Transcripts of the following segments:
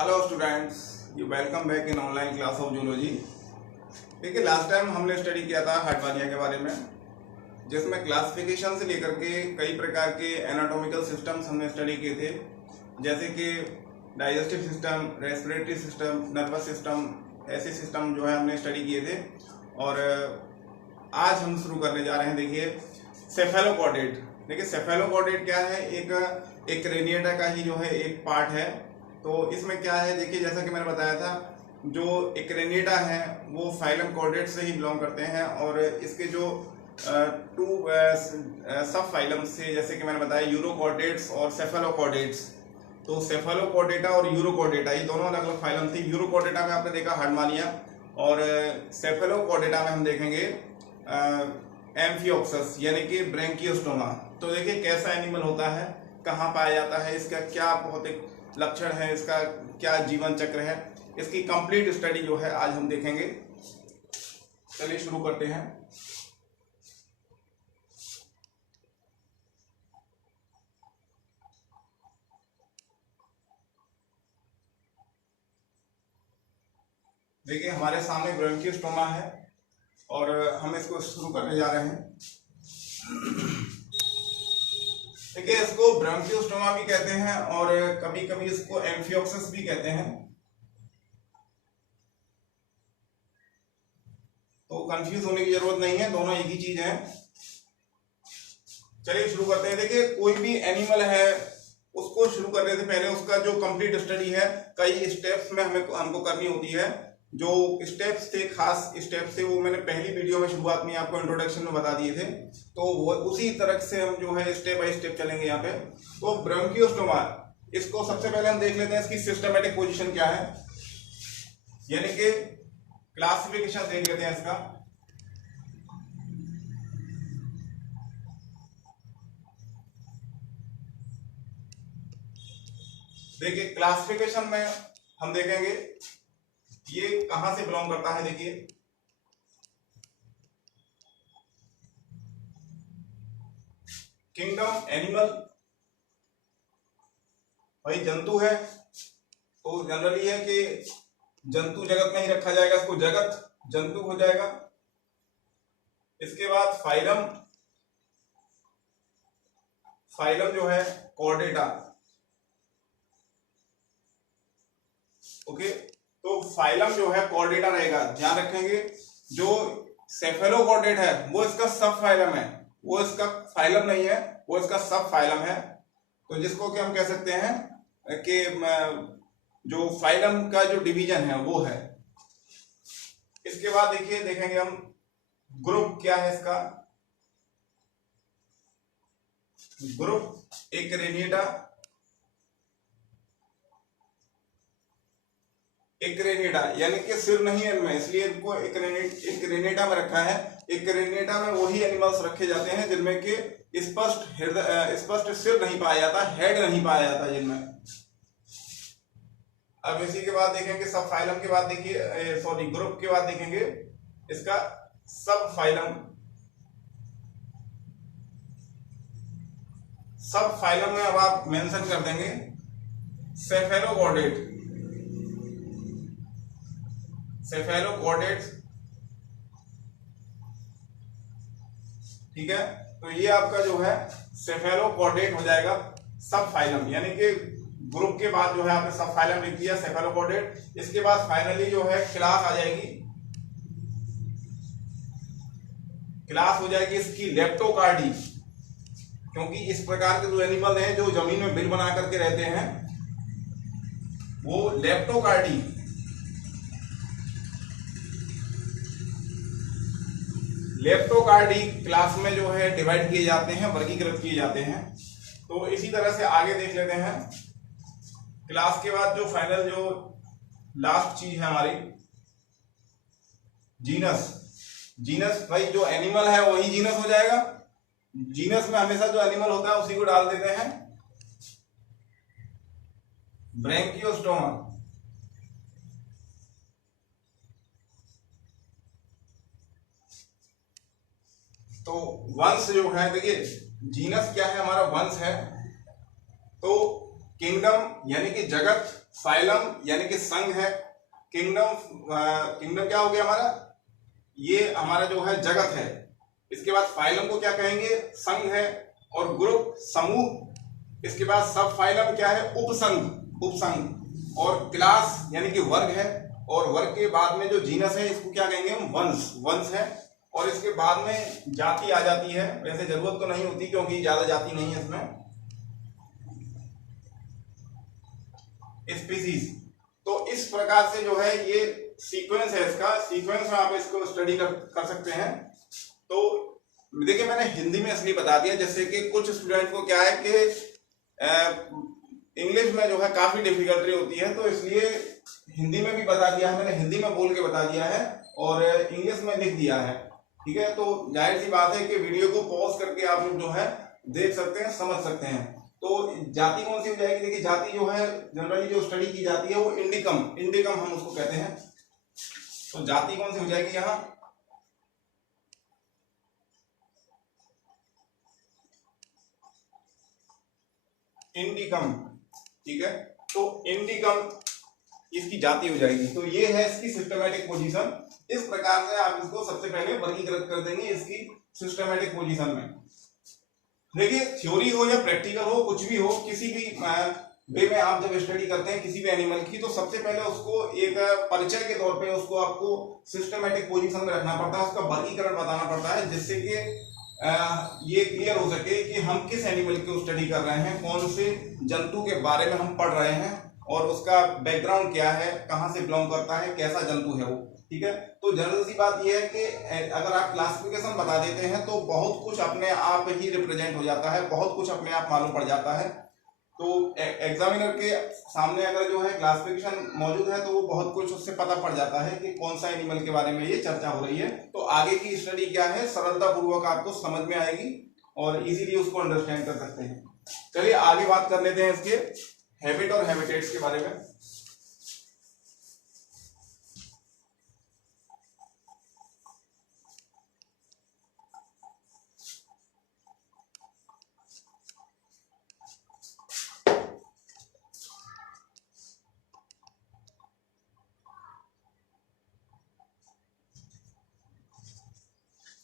Hello students, you welcome back in online class of zoology. देखिए, last time हमने study किया था हार्डवानिया के बारे में, जिसमें क्लासिफिकेशन से लेकर के कई प्रकार के एनाटॉमिकल सिस्टम्स हमने स्टडी किए थे, जैसे कि digestive system, respiratory system, nervous system. ऐसे सिस्टम जो है हमने स्टडी किए थे। और आज हम शुरू करने जा रहे हैं। देखिए, सेफेलोकॉर्डेट। देखिए, सेफेलोकॉर्डेट क्या है? एक रेनिएटा का ही जो है एक पार्ट है। तो इसमें क्या है, देखिए, जैसा कि मैंने बताया था, जो एक्रेनिटा है वो फाइलम कॉर्डेट से ही बिलोंग करते हैं। और इसके जो टू सब फाइलम से, जैसे कि मैंने बताया, यूरोकॉर्डेट्स और सेफेलोकॉर्डेट्स। तो सेफेलोकॉर्डेटा और यूरोकॉर्डेटा ये दोनों अलग अलग फाइलम थी। यूरोकॉर्डेटा में आपने देखा हार्डमानिया, और सेफेलोकॉर्डेटा में हम देखेंगे एम्फियोक्सस यानी कि ब्रैंकियोस्टोमा। तो देखिए कैसा एनिमल होता है, कहाँ पाया जाता है, इसका क्या भौतिक लक्षण है, इसका क्या जीवन चक्र है, इसकी कंप्लीट स्टडी जो है आज हम देखेंगे। चलिए शुरू करते हैं। देखिए, हमारे सामने ब्रैंकियोस्टोमा है और हम इसको शुरू करने जा रहे हैं। देखिए, इसको ब्रैंकियोस्टोमा भी कहते हैं और कभी कभी इसको एम्फियोक्सस भी कहते हैं। तो कंफ्यूज होने की जरूरत नहीं है, दोनों एक ही चीज है। चलिए शुरू करते हैं। देखिए, कोई भी एनिमल है, उसको शुरू करने से पहले उसका जो कंप्लीट स्टडी है, कई स्टेप्स में हमको करनी होती है। जो स्टेप्स थे, खास स्टेप्स थे, वो मैंने पहली वीडियो में शुरुआत में आपको इंट्रोडक्शन में बता दिए थे। तो वो उसी तरह से हम जो है स्टेप बाय स्टेप चलेंगे यहाँ पे। तो ब्रैंकियोस्टोमा, इसको सबसे पहले हम देख लेते हैं, इसकी सिस्टमेटिक पोजीशन क्या है, यानी कि क्लासिफिकेशन देख लेते हैं इसका। देखिए, क्लासिफिकेशन में हम देखेंगे ये कहां से बिलोंग करता है। देखिए, किंगडम एनिमल, भाई जंतु है तो जनरली है कि जंतु जगत में ही रखा जाएगा, इसको जगत जंतु हो जाएगा। इसके बाद फाइलम, फाइलम जो है कॉर्डेटा। ओके, तो फाइलम जो है कॉर्डेटा रहेगा, ध्यान रखेंगे। जो सेफेलोकॉर्डेट है वो इसका सब फाइलम है, वो इसका फाइलम नहीं है, वो इसका सब फाइलम है। तो जिसको कि हम कह सकते हैं कि जो फाइलम का जो डिवीजन है वो है। इसके बाद देखिए, देखेंगे हम ग्रुप क्या है इसका। ग्रुप एक्रेनिटा, एक्रेनिटा यानी कि सिर नहीं है इनमें, इसलिए इनको एक्रेनिटा में रखा है। एक्रेनिटा में वही एनिमल्स रखे जाते हैं जिनमें कि स्पष्ट सिर नहीं पाया जाता, हेड नहीं पाया जाता जिनमें। अब इसी के बाद देखेंगे सब फाइलम के बाद, देखिए सॉरी ग्रुप के बाद देखेंगे इसका सब फाइलम। सब फाइलम में अब आप मेंशन कर देंगे सेफेलोकॉर्डेट, सेफेलोकॉर्डेट। ठीक है, तो ये आपका जो है सेफेलोकॉर्डेट हो जाएगा सब फाइलम, यानी कि ग्रुप के बाद जो है आपने सब फाइलम लिख दिया सेफेलोकॉर्डेट। इसके बाद फाइनली जो है क्लास आ जाएगी, क्लास हो जाएगी इसकी लेप्टोकार्डी, क्योंकि इस प्रकार के जो एनिमल हैं जो जमीन में बिल बना करके रहते हैं वो लेप्टोकार्डी, लेप्टोकार्डी क्लास में जो है डिवाइड किए जाते हैं, वर्गीकृत किए जाते हैं। तो इसी तरह से आगे देख लेते हैं। क्लास के बाद जो फाइनल जो लास्ट चीज है हमारी जीनस। जीनस, भाई जो एनिमल है वही जीनस हो जाएगा। जीनस में हमेशा जो एनिमल होता है उसी को डाल देते हैं। ब्रैंकियोस्टोमा, तो वंश जो है, देखिए जीनस क्या है, हमारा वंश है। तो किंगडम यानी कि जगत, फाइलम यानी कि संघ है। किंगडम क्या हो गया हमारा, ये हमारा जो है जगत है। इसके बाद फाइलम को क्या कहेंगे, संघ है। और ग्रुप समूह। इसके बाद सब फाइलम क्या है, उपसंघ। और क्लास यानी कि वर्ग है। और वर्ग के बाद में जो जीनस है इसको क्या कहेंगे हम, वंश है। और इसके बाद में जाति आ जाती है। वैसे जरूरत तो नहीं होती क्योंकि ज्यादा जाति नहीं है इसमें। स्पीसीज। तो इस प्रकार से जो है ये सीक्वेंस है, इसका सीक्वेंस में आप इसको स्टडी कर सकते हैं। तो देखिए मैंने हिंदी में इसलिए बता दिया जैसे कि कुछ स्टूडेंट को क्या है कि इंग्लिश में जो है काफी डिफिकल्टी होती है, तो इसलिए हिंदी में भी बता दिया है मैंने, हिंदी में बोल के बता दिया है और इंग्लिश में लिख दिया है। ठीक है, तो जाहिर सी बात है कि वीडियो को पॉज करके आप लोग जो है देख सकते हैं, समझ सकते हैं। तो जाति कौन सी हो जाएगी, देखिए जाति जो है जनरली जो स्टडी की जाती है वो इंडिकम हम उसको कहते हैं। तो जाति कौन सी हो जाएगी यहाँ, इंडिकम। ठीक है, तो इंडिकम इसकी जाति हो जाएगी। तो ये है इसकी सिस्टमैटिक पोजीशन। इस प्रकार से आप इसको सबसे पहले वर्गीकृत कर देंगे इसकी सिस्टमैटिक पोजीशन में। देखिए थ्योरी हो या प्रैक्टिकल हो, कुछ भी हो, किसी भी वे में आप जब स्टडी करते हैं किसी भी एनिमल की, तो सबसे पहले उसको एक परिचय के तौर पे उसको आपको सिस्टमैटिक पोजीशन में रखना पड़ता है, उसका वर्गीकरण बताना पड़ता है, जिससे कि ये क्लियर हो सके कि हम किस एनिमल की स्टडी कर रहे हैं, कौन से जंतु के बारे में हम पढ़ रहे हैं और उसका बैकग्राउंड क्या है, कहाँ से बिलोंग करता है, कैसा जंतु है वो। ठीक है, तो जनरल सी बात यह है कि अगर आप क्लासिफिकेशन बता देते हैं तो बहुत कुछ अपने आप ही रिप्रेजेंट हो जाता है, बहुत कुछ अपने आप मालूम पड़ जाता है। तो एग्जामिनर के सामने अगर जो है क्लासिफिकेशन मौजूद है तो वो बहुत कुछ उससे पता पड़ जाता है कि कौन सा एनिमल के बारे में ये चर्चा हो रही है। तो आगे की स्टडी क्या है सरलता पूर्वक आपको समझ में आएगी और इजीली उसको अंडरस्टैंड कर सकते हैं। चलिए आगे बात कर लेते हैं इसके हैबिट और हैबिटेट्स के बारे में।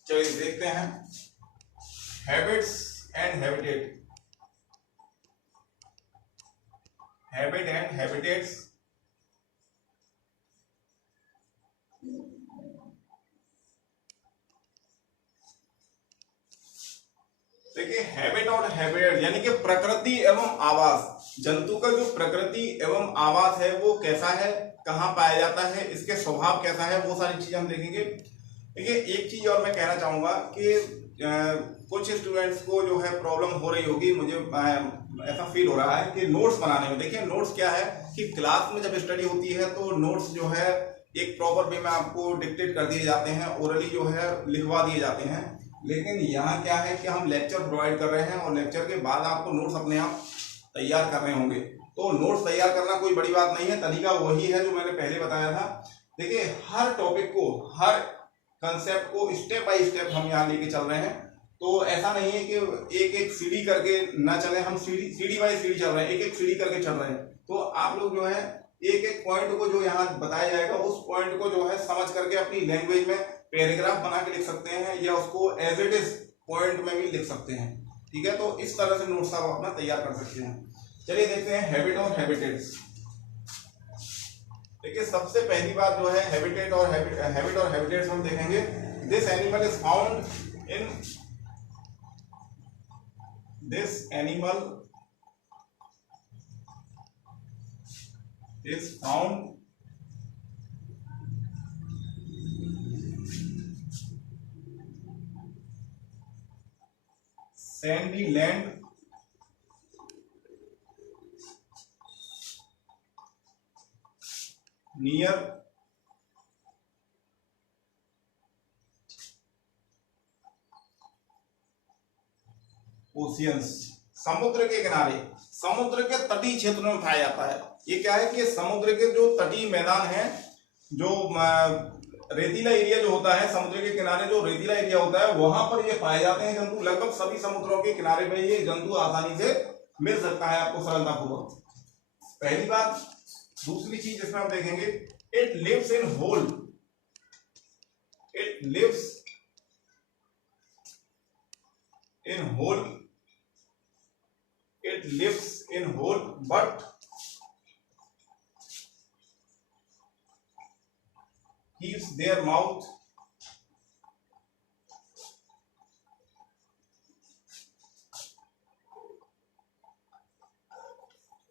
चलिए देखते हैं habits and habitat, habit and habitats. देखिए हैबिट और हैबिटेट यानी कि प्रकृति एवं आवास। जंतु का जो प्रकृति एवं आवास है वो कैसा है, कहाँ पाया जाता है, इसके स्वभाव कैसा है, वो सारी चीजें हम देखेंगे। देखिए एक चीज और मैं कहना चाहूंगा कि कुछ स्टूडेंट्स को जो है प्रॉब्लम हो रही होगी, मुझे ऐसा फील हो रहा है कि नोट्स बनाने में। देखिए नोट्स क्या है कि क्लास में जब स्टडी होती है तो नोट्स जो है एक प्रॉपर वे में आपको डिक्टेट कर दिए जाते हैं, ओरली जो है लिखवा दिए जाते हैं। लेकिन यहाँ क्या है कि हम लेक्चर प्रोवाइड कर रहे हैं और लेक्चर के बाद आपको नोट्स अपने आप तैयार करने होंगे। तो नोट्स तैयार करना कोई बड़ी बात नहीं है, तरीका वही है जो मैंने पहले बताया था। देखिए हर टॉपिक को, हर कंसेप्ट को स्टेप बाय स्टेप हम यहाँ लेके चल रहे हैं। तो ऐसा नहीं है कि एक एक सीढ़ी करके ना चले, हम सीढ़ी बाय सीढ़ी चल रहे हैं, एक एक सीढ़ी करके चल रहे हैं। तो आप लोग जो है एक एक पॉइंट को जो यहाँ बताया जाएगा उस पॉइंट को जो है समझ करके अपनी लैंग्वेज में पैराग्राफ बना के लिख सकते हैं या उसको एज इट इज पॉइंट में भी लिख सकते हैं। ठीक है, तो इस तरह से नोट्स आप अपना तैयार कर सकते हैं। चलिए देखते हैं हैबिट और हैबिटेट्स। देखिए सबसे पहली बात जो है हैबिट और हैबिटेट्स हम देखेंगे। This animal is found in, this animal is found Sandy land near oceans, समुद्र के किनारे, समुद्र के तटीय क्षेत्र में पाया जाता है। ये क्या है कि समुद्र के जो तटीय मैदान है, जो रेतीला एरिया जो होता है, समुद्र के किनारे जो रेतीला एरिया होता है वहां पर ये पाए जाते हैं जंतु। लगभग सभी समुद्रों के किनारे में ये जंतु आसानी से मिल सकता है आपको सरलतापूर्वक। पहली बात। दूसरी चीज इसमें हम देखेंगे, it lives in hole, it lives in hole, it lives in hole but keeps their mouth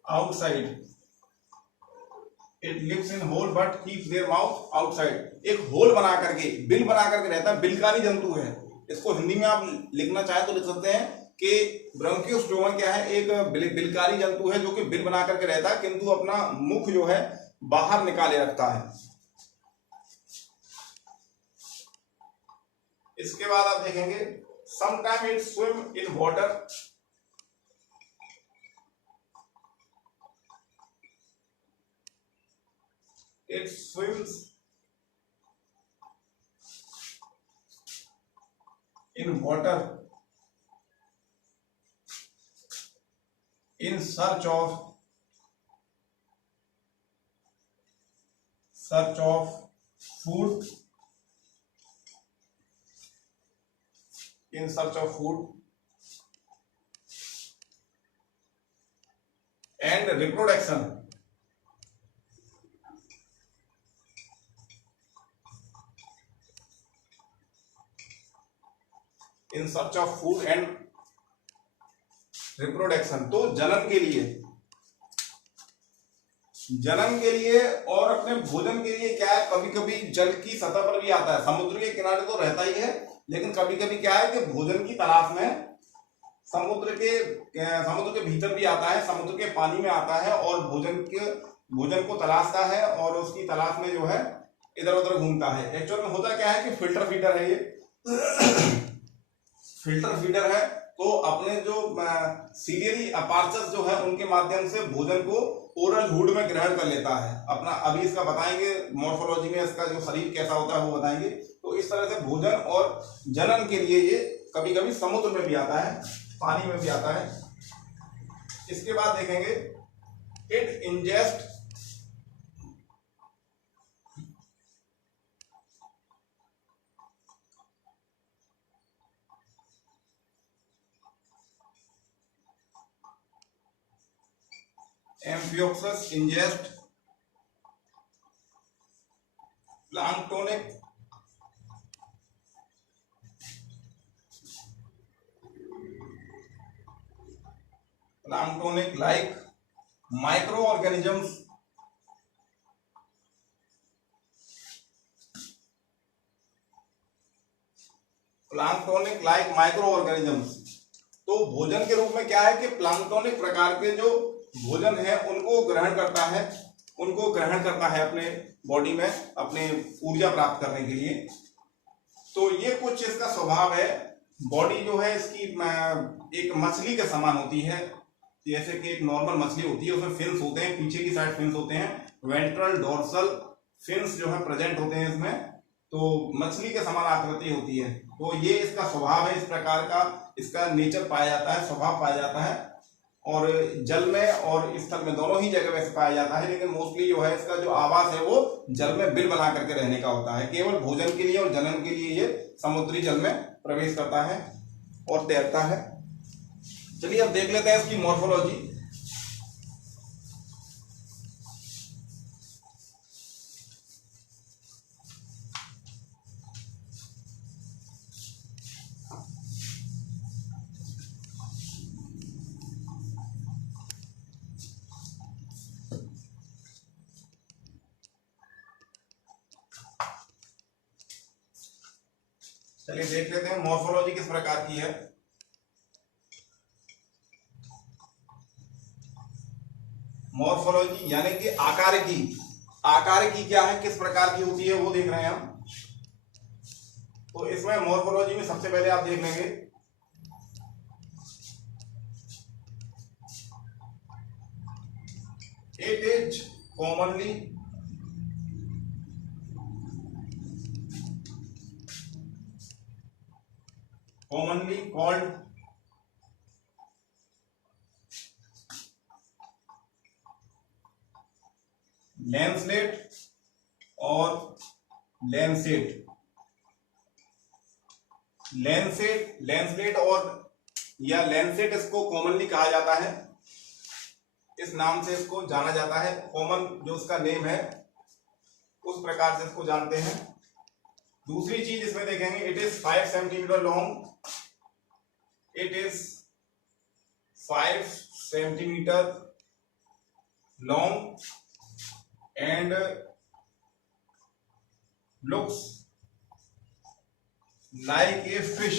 outside, it lives in hole but keeps their mouth outside। एक होल बना करके, बिल बना करके रहता है, बिलकारी जंतु है। इसको हिंदी में आप लिखना चाहे तो लिख सकते हैं कि ब्रोंकियोस्टोमा क्या है, एक बिलकारी जंतु है जो कि बिल बना करके रहता है किंतु अपना मुख जो है बाहर निकाले रखता है। इसके बाद आप देखेंगे, sometime it swim in water, it swims in water in search of food, in search of food and reproduction, in search of food and reproduction. तो जन्म के लिए और अपने भोजन के लिए क्या है, कभी कभी जल की सतह पर भी आता है, समुद्र के किनारे तो रहता ही है, लेकिन कभी कभी क्या है कि भोजन की तलाश में समुद्र के भीतर भी आता है, समुद्र के पानी में आता है और भोजन को तलाशता है और उसकी तलाश में जो है इधर उधर घूमता है। एक्चुअल में होता क्या है कि फिल्टर फीडर है, ये फिल्टर फीडर है, तो अपने जो सीलियरी अपार्चस जो है उनके माध्यम से भोजन को ओरल हुड में ग्रहण कर लेता है अपना। अभी इसका बताएंगे मॉर्फोलॉजी में, इसका जो शरीर कैसा होता है वो बताएंगे। तो इस तरह से भोजन और जनन के लिए ये कभी कभी समुद्र में भी आता है, पानी में भी आता है। इसके बाद देखेंगे, it ingest Amphioxus ingest planktonic like microorganisms तो भोजन के रूप में क्या है कि प्लांक्टोनिक प्रकार के जो भोजन है उनको ग्रहण करता है अपने बॉडी में, अपने ऊर्जा प्राप्त करने के लिए। तो ये कुछ इसका स्वभाव है। बॉडी जो है इसकी एक मछली के समान होती है, जैसे कि एक नॉर्मल मछली होती है, उसमें फिन्स होते हैं, पीछे की साइड फिन्स होते हैं, वेंट्रल डोर्सल फिन्स जो है प्रेजेंट होते हैं इसमें, तो मछली के समान आकृति होती है। तो ये इसका स्वभाव है, इस प्रकार का इसका नेचर पाया जाता है, स्वभाव पाया जाता है, और जल में और स्थल में दोनों ही जगह वैसे पाया जाता है। लेकिन मोस्टली जो है इसका जो आवास है वो जल में बिल बना करके रहने का होता है। केवल भोजन के लिए और जनन के लिए ये समुद्री जल में प्रवेश करता है और तैरता है। चलिए अब देख लेते हैं इसकी मॉर्फोलॉजी। चलिए देख लेते हैं मॉर्फोलॉजी किस प्रकार की है। मॉर्फोलॉजी यानी कि आकार की क्या है, किस प्रकार की होती है वो देख रहे हैं हम। तो इसमें मॉर्फोलॉजी में सबसे पहले आप देख लेंगे, it is commonly called lancelet और लैंसेट। लैंसलेट और या लैंसेट इसको कॉमनली कहा जाता है, इस नाम से इसको जाना जाता है, कॉमन जो उसका नेम है उस प्रकार से इसको जानते हैं। दूसरी चीज इसमें देखेंगे, it is 5 centimetre long, it is 5 centimetre long and looks like a fish।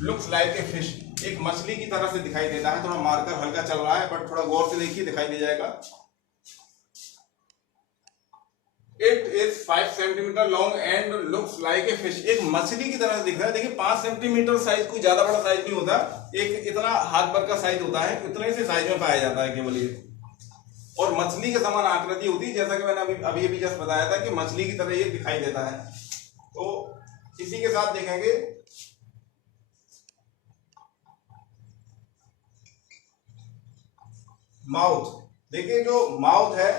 Looks like a fish, एक मछली की तरह से दिखाई देता है। थोड़ा मार्कर हल्का चल रहा है बट थोड़ा गौर से देखिए, दिखाई दे जाएगा। It is 5 centimetre long and looks like a fish, एक मछली की तरह से दिख रहा है। देखिए 5 सेंटीमीटर साइज कोई ज्यादा बड़ा साइज नहीं होता, एक इतना हाथ भर का साइज होता है, इतने से साइज में पाया जाता है केवल ये, और मछली के समान आकृति होती है, जैसा कि मैंने अभी जस्ट बताया था कि मछली की तरह ये दिखाई देता है। तो इसी के साथ देखेंगे माउथ। देखिए जो माउथ है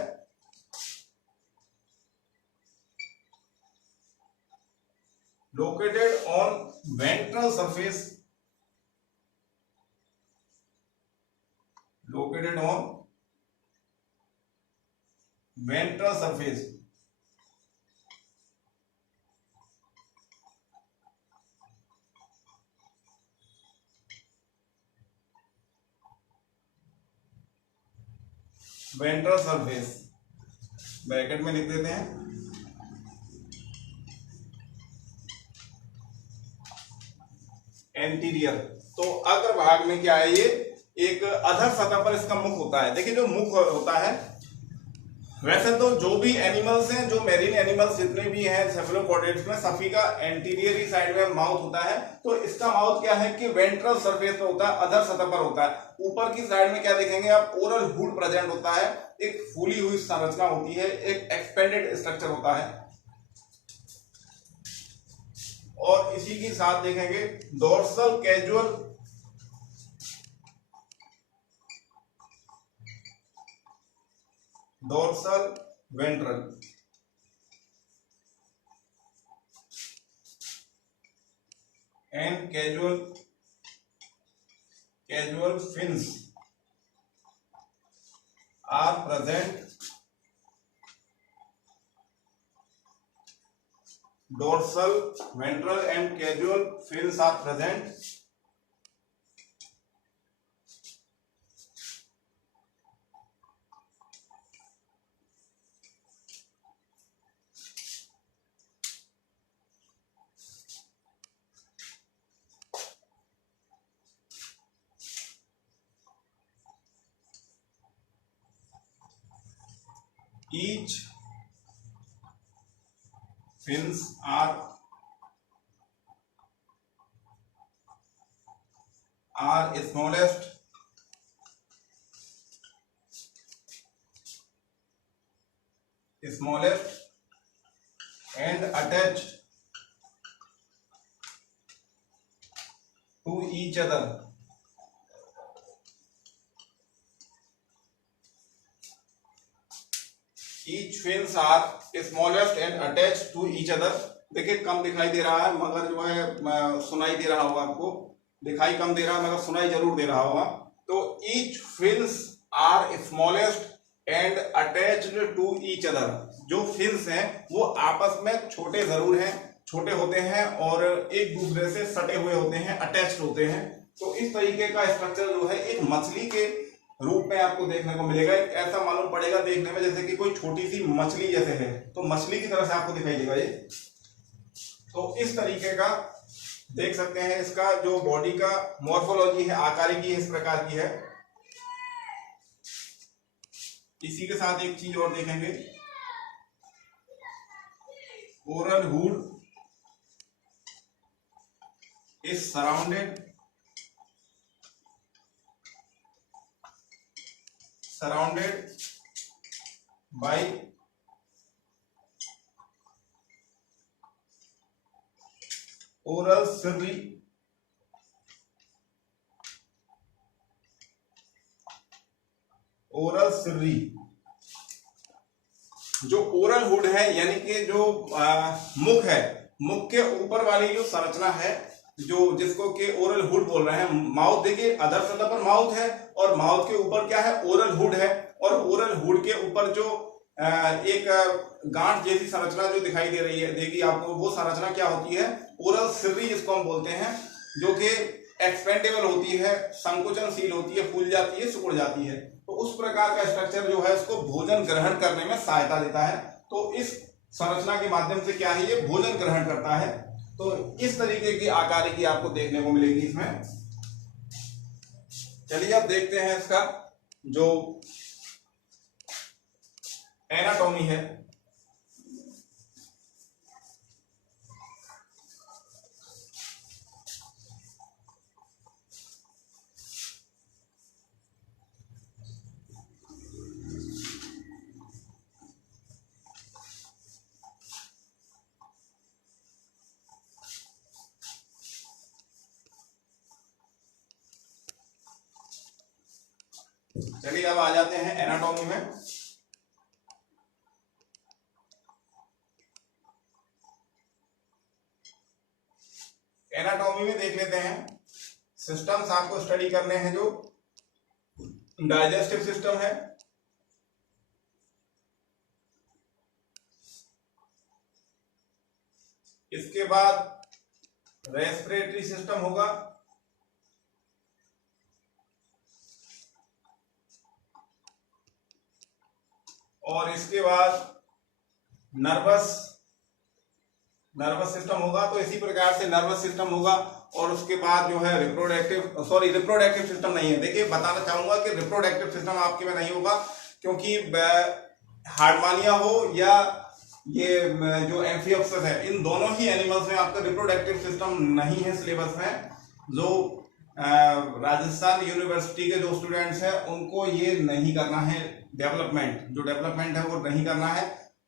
located on ventral surface, located on ventral surface, ventral surface bracket में लिख देते हैं। एंटीरियर, तो अग्र भाग में क्या है, ये एक अधर सतह पर इसका मुख होता है। देखिए जो मुख होता है, वैसे तो जो भी एनिमल्स हैं, जो मेरीन एनिमल्स जितने भी हैं सेफलोपोडेट्स में, सभी का एंटीरियर ही साइड में माउथ होता है। तो इसका माउथ क्या है कि वेंट्रल सरफेस पे होता है, अधर सतह पर होता है। ऊपर की साइड में क्या देखेंगे आप, ओरल हुड प्रेजेंट होता है, एक फूली हुई संरचना होती है, एक एक्सपेंडेड स्ट्रक्चर होता है। और इसी के साथ देखेंगे dorsal caudal, dorsal ventral and caudal fins are present. dorsal ventral and caudal fins are present each fins are smallest and attached to each other। Each fins are smallest and attached to each other। देखिए कम दिखाई दे रहा है मगर जो है सुनाई दे रहा होगा आपको, दिखाई कम दे रहा है मगर सुनाई जरूर दे रहा होगा। तो each fins are smallest and attached to each other, जो फिन्स हैं वो आपस में छोटे जरूर हैं, छोटे होते हैं और एक दूसरे से सटे हुए होते हैं, अटैच्ड होते हैं। तो इस तरीके का स्ट्रक्चर जो है एक मछली के रूप में आपको देखने को मिलेगा। ऐसा मालूम पड़ेगा देखने में जैसे कि कोई छोटी सी मछली जैसे है, तो मछली की तरह से आपको दिखाई देगा ये। तो इस तरीके का देख सकते हैं, इसका जो बॉडी का मॉर्फोलॉजी है, आकारिकी इस प्रकार की है। इसी के साथ एक चीज और देखेंगे, oral hood is surrounded by oral cirri oral Sirri. जो ओरल हुड है यानी कि जो मुख है, मुख के ऊपर वाली जो संरचना है, जो जिसको कि ओरल हुड बोल रहे हैं। माउथ देखिए अदर सतह पर माउथ है और माउथ के ऊपर क्या है, ओरल हुड है। और ओरल हुड के ऊपर जो एक गांठ जैसी संरचना जो दिखाई दे रही है देखिए आपको, वो संरचना क्या होती है, ओरल सिर्री जिसको हम बोलते हैं, जो कि एक्सपेंडेबल होती है, संकुचनशील होती है, फूल जाती है, सिकुड़ जाती है। तो उस प्रकार का स्ट्रक्चर जो है उसको भोजन ग्रहण करने में सहायता देता है। तो इस संरचना के माध्यम से क्या है, ये भोजन ग्रहण करता है। तो इस तरीके की आकारिकी आपको देखने को मिलेगी इसमें। चलिए अब देखते हैं इसका जो एनाटॉमी है। चलिए अब आ जाते हैं एनाटॉमी में। एनाटॉमी में देख लेते हैं सिस्टम्स आपको स्टडी करने हैं। जो डाइजेस्टिव सिस्टम है, इसके बाद रेस्पिरेटरी सिस्टम होगा, और इसके बाद नर्वस सिस्टम होगा। तो इसी प्रकार से नर्वस सिस्टम होगा, और उसके बाद जो है रिप्रोडक्टिव सिस्टम नहीं है। देखिए बताना चाहूंगा कि रिप्रोडक्टिव सिस्टम आपके में नहीं होगा, क्योंकि हार्डमानिया हो या ये जो एम्फियोप्सिस है, इन दोनों ही एनिमल्स में आपका रिप्रोडक्टिव सिस्टम नहीं है सिलेबस में। जो राजस्थान यूनिवर्सिटी के जो स्टूडेंट्स हैं उनको ये नहीं करना है, जो डेवलपमेंट है वो नहीं करना है।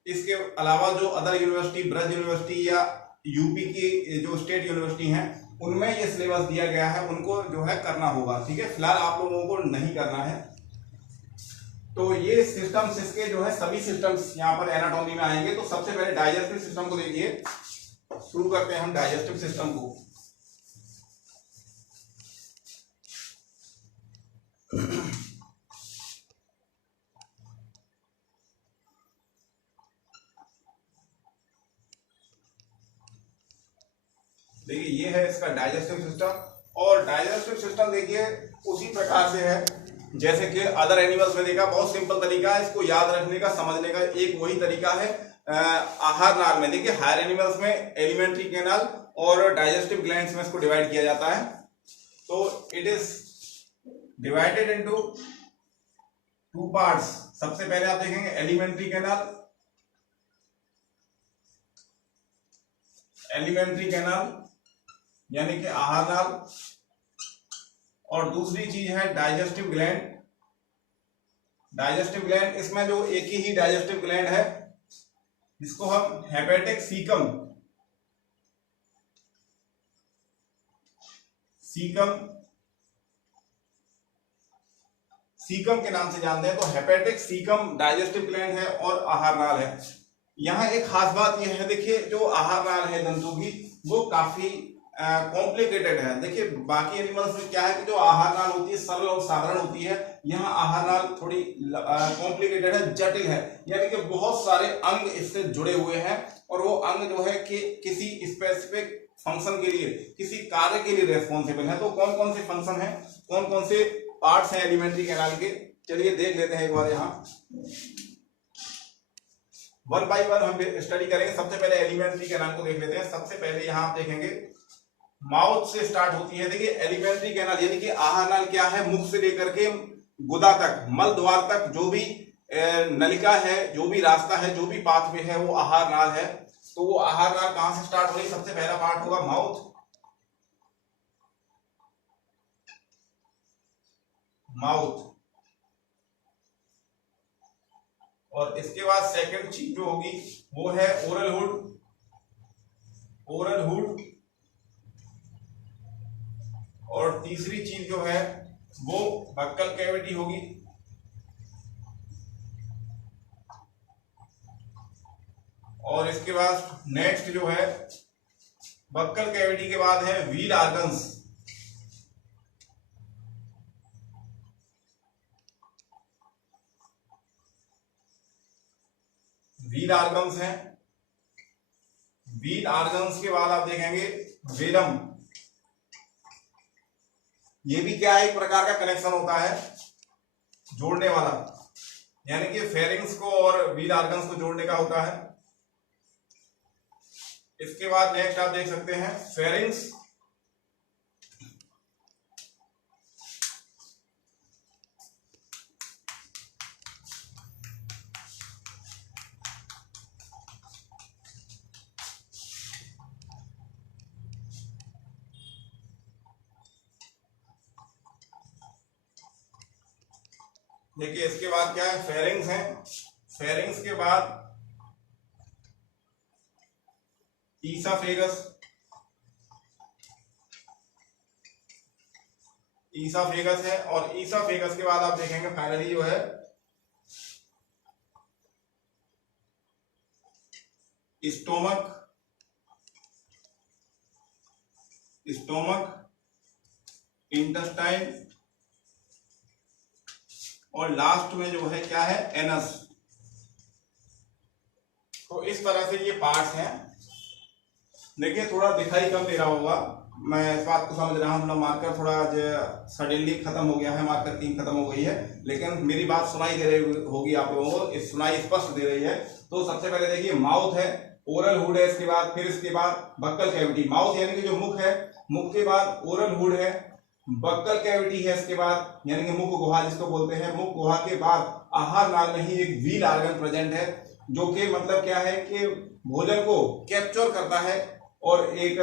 इसके अलावा जो अदर यूनिवर्सिटी, ब्रज यूनिवर्सिटी या यूपी की जो स्टेट यूनिवर्सिटी हैं, उनमें ये सिलेबस दिया गया है, उनको जो है करना होगा। ठीक है, फिलहाल आप लोगों को नहीं करना है। तो ये सिस्टम्स, इसके जो है सभी सिस्टम्स यहाँ पर एनाटॉमी में आएंगे। तो सबसे पहले डाइजेस्टिव सिस्टम को देखिए, शुरू करते हैं हम डाइजेस्टिव सिस्टम को। देखिए ये है इसका डाइजेस्टिव सिस्टम, और डाइजेस्टिव सिस्टम देखिए उसी प्रकार से है जैसे कि अदर एनिमल्स में देखा। बहुत सिंपल तरीका है इसको याद रखने का, समझने का, एक वही तरीका है। आहार नाल में देखिए हायर एनिमल्स में एलिमेंट्री कैनाल और डाइजेस्टिव ग्लैंड्स में इसको डिवाइड किया जाता है। तो it is divided into two parts. सबसे पहले आप देखेंगे एलिमेंट्री कैनाल यानी कि आहार नाल, और दूसरी चीज है डाइजेस्टिव ग्लैंड। इसमें जो एक ही डाइजेस्टिव ग्लैंड है जिसको हम हेपेटिक सीकम के नाम से जानते हैं। तो हेपेटिक सीकम डाइजेस्टिव ग्लैंड है और आहार नाल है। यहाँ एक खास बात यह है, देखिए जो आहार नाल है जंतु की, वो काफी कॉम्प्लिकेटेड है। देखिए बाकी एनिमल्स में क्या है कि जो आहार नाल होती है सरल और साधारण होती है, यहाँ आहार नाल थोड़ी कॉम्प्लिकेटेड है, जटिल है। यानी कि बहुत सारे अंग इससे जुड़े हुए हैं, और वो अंग जो है कि किसी स्पेसिफिक फंक्शन के लिए, किसी कार्य के लिए रेस्पॉन्सिबल है। तो कौन कौन से फंक्शन है, कौन कौन से पार्ट्स हैं एलिमेंट्री कैनाल के, चलिए देख लेते हैं एक बार। यहाँ वन बाय वन हम स्टडी करेंगे। सबसे पहले एलिमेंट्री कैनाल को देख लेते हैं। सबसे पहले यहाँ आप देखेंगे माउथ से स्टार्ट होती है। देखिए एलिमेंट्री कैनाल यानी कि आहार नाल क्या है, मुख से लेकर के गुदा तक, मल द्वार तक जो भी नलिका है, जो भी रास्ता है, जो भी पाथवे है, वो आहार नाल है। तो वो आहार नाल कहां से स्टार्ट होगी, सबसे पहला पार्ट होगा माउथ, और इसके बाद सेकंड चीज जो होगी वो है ओरल हुड, और तीसरी चीज जो है वो बक्कल कैविटी होगी। और इसके बाद नेक्स्ट जो है बक्कल कैविटी के बाद है व्हील ऑर्गन्स। व्हील ऑर्गन्स हैं। व्हील ऑर्गन्स के बाद आप देखेंगे वेलम। ये भी क्या है, एक प्रकार का कनेक्शन होता है जोड़ने वाला, यानी कि फेरिंग्स को और व्हील ऑर्गन्स को जोड़ने का होता है। इसके बाद नेक्स्ट आप देख सकते हैं फेरिंग्स। देखिए इसके बाद क्या है, फेरिंग्स हैं। फेरिंग्स के बाद ईसाफेगस। ईसाफेगस है और ईसाफेगस के बाद आप देखेंगे फाइनली जो है स्टोमक। स्टोमक, इंटेस्टाइन और लास्ट में जो है क्या है, एनस। तो इस तरह से ये पार्ट्स हैं। देखिए थोड़ा दिखाई कम दे रहा होगा, मैं इस बात को समझ रहा हूँ। मार्कर थोड़ा सडनली खत्म हो गया है, मार्कर 3 खत्म हो गई है, लेकिन मेरी बात सुनाई दे रही होगी आप लोगों को, सुनाई स्पष्ट दे रही है। तो सबसे पहले देखिए माउथ है, ओरल हुड है, इसके बाद फिर इसके बाद बक्कल कैविटी। माउथ यानी कि जो मुख है, मुख के बाद ओरल हुड है, बक्कल कैविटी है, इसके बाद यानी कि मुख गुहा जिसको बोलते हैं। मुख गुहा के बाद आहार नाल में ही एक व्हील ऑर्गन प्रेजेंट है, जो कि मतलब क्या है कि भोजन को कैप्चर करता है और एक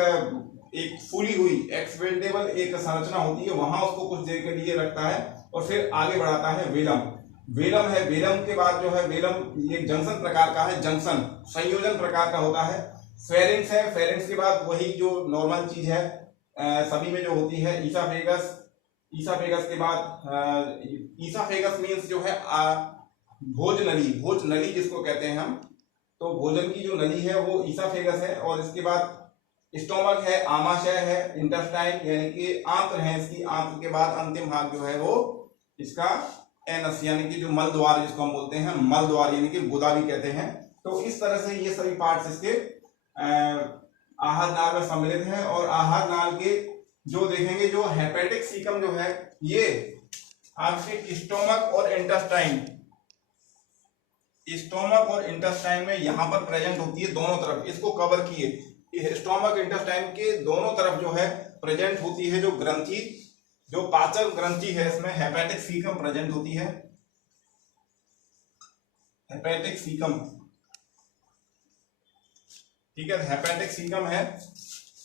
फूली हुई एक्सपेंडेबल एक संरचना होती है, वहां उसको कुछ देर के लिए रखता है और फिर आगे बढ़ाता है। वेलम, वेलम है। वेलम के बाद जो है, वेलम एक जंक्शन प्रकार का है, जंक्शन संयोजन प्रकार का होता है। फेरिंग्स है। फेरिंग्स के बाद वही जो नॉर्मल चीज है सभी में जो होती है, ईसाफेगस। ईसाफेगस के बाद ईसाफेगस मीन्स जो है भोजनली, भोजनली जिसको कहते हैं हम, तो भोजन की जो नली है वो ईसाफेगस है। और इसके बाद स्टोमक है, आमाशय है, इंटेस्टाइन यानी कि आंत्र है इसकी। आंत्र के बाद अंतिम भाग जो है वो इसका एनस यानी कि जो मल द्वार जिसको हम बोलते हैं, मल द्वार यानी कि गुदा भी कहते हैं। तो इस तरह से ये सभी पार्ट्स इसके आहार नाल में सम्मिलित हैं। और आहार नाल के जो देखेंगे, जो हेपेटिक सीकम जो है, ये आपके स्टोमक और इंटेस्टाइन, स्टोमक और इंटेस्टाइन में यहां पर प्रेजेंट होती है दोनों तरफ। इसको कवर किए, स्टोमक इंटेस्टाइन के दोनों तरफ जो है प्रेजेंट होती है जो ग्रंथि, जो पाचन ग्रंथि है, इसमें हेपेटिक सीकम प्रेजेंट होती है। हेपेटिक सीकम, ठीक है, हेपेटिक सीकम है।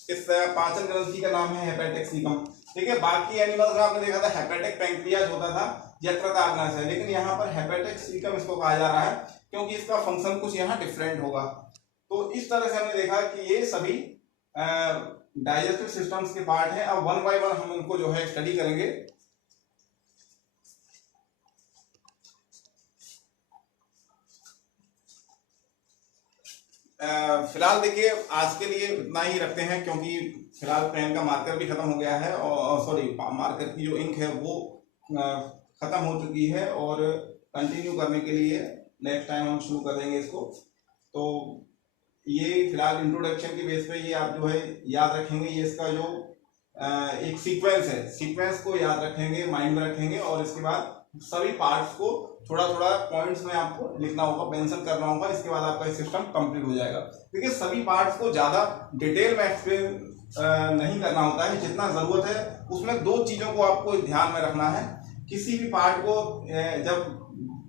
इस पाचन ग्रंथि का नाम है हेपेटिक सीकम। ठीक है, बाकी एनिमल्स में आपने देखा था हेपेटिक पैंक्रियाज होता था, यकृत आग्नाशय है, लेकिन यहाँ पर हेपेटिक सीकम इसको कहा जा रहा है क्योंकि इसका फंक्शन कुछ यहाँ डिफरेंट होगा। तो इस तरह से हमने देखा कि ये सभी डाइजेस्टिव सिस्टम्स के पार्ट हैं। अब वन बाय वन हम उनको जो है स्टडी करेंगे। फिलहाल देखिए आज के लिए इतना ही रखते हैं, क्योंकि फिलहाल पेन का मार्कर भी खत्म हो गया है और सॉरी मार्कर की जो इंक है वो खत्म हो चुकी है। और कंटिन्यू करने के लिए नेक्स्ट टाइम हम शुरू कर देंगे इसको। तो ये फिलहाल इंट्रोडक्शन की बेस पे ये आप जो है याद रखेंगे, ये इसका जो एक सीक्वेंस है, सीक्वेंस को याद रखेंगे, माइंड में रखेंगे। और इसके बाद सभी पार्ट्स को थोड़ा थोड़ा पॉइंट्स में आपको लिखना होगा, मेंशन करना होगा। इसके बाद आपका सिस्टम कंप्लीट हो जाएगा। देखिए सभी पार्ट्स को ज्यादा डिटेल में एक्सप्लेन नहीं करना होता है, जितना जरूरत है उसमें 2 चीजों को आपको ध्यान में रखना है। किसी भी पार्ट को जब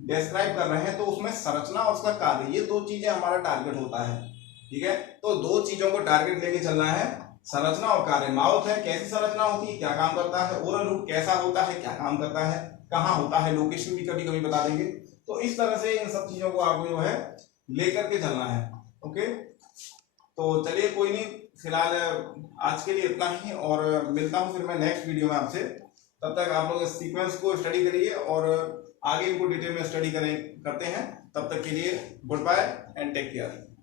डिस्क्राइब कर रहे हैं तो उसमें संरचना और उसका कार्य, ये 2 चीजें हमारा टारगेट होता है। ठीक है, तो 2 चीजों को टारगेट लेके चलना है, संरचना और कार्य। माउथ है, कैसी संरचना होती है, क्या काम करता है। ओरल रूट कैसा होता है, क्या काम करता है, कहाँ होता है, लोकेशन भी कभी कभी बता देंगे। तो इस तरह से इन सब चीजों को आपको जो है लेकर के चलना है। ओके, तो चलिए कोई नहीं, फिलहाल आज के लिए इतना ही और मिलता हूं फिर मैं नेक्स्ट वीडियो में आपसे। तब तक आप लोग इस सीक्वेंस को स्टडी करिए और आगे इनको डिटेल में स्टडी करते हैं। तब तक के लिए goodbye and take care.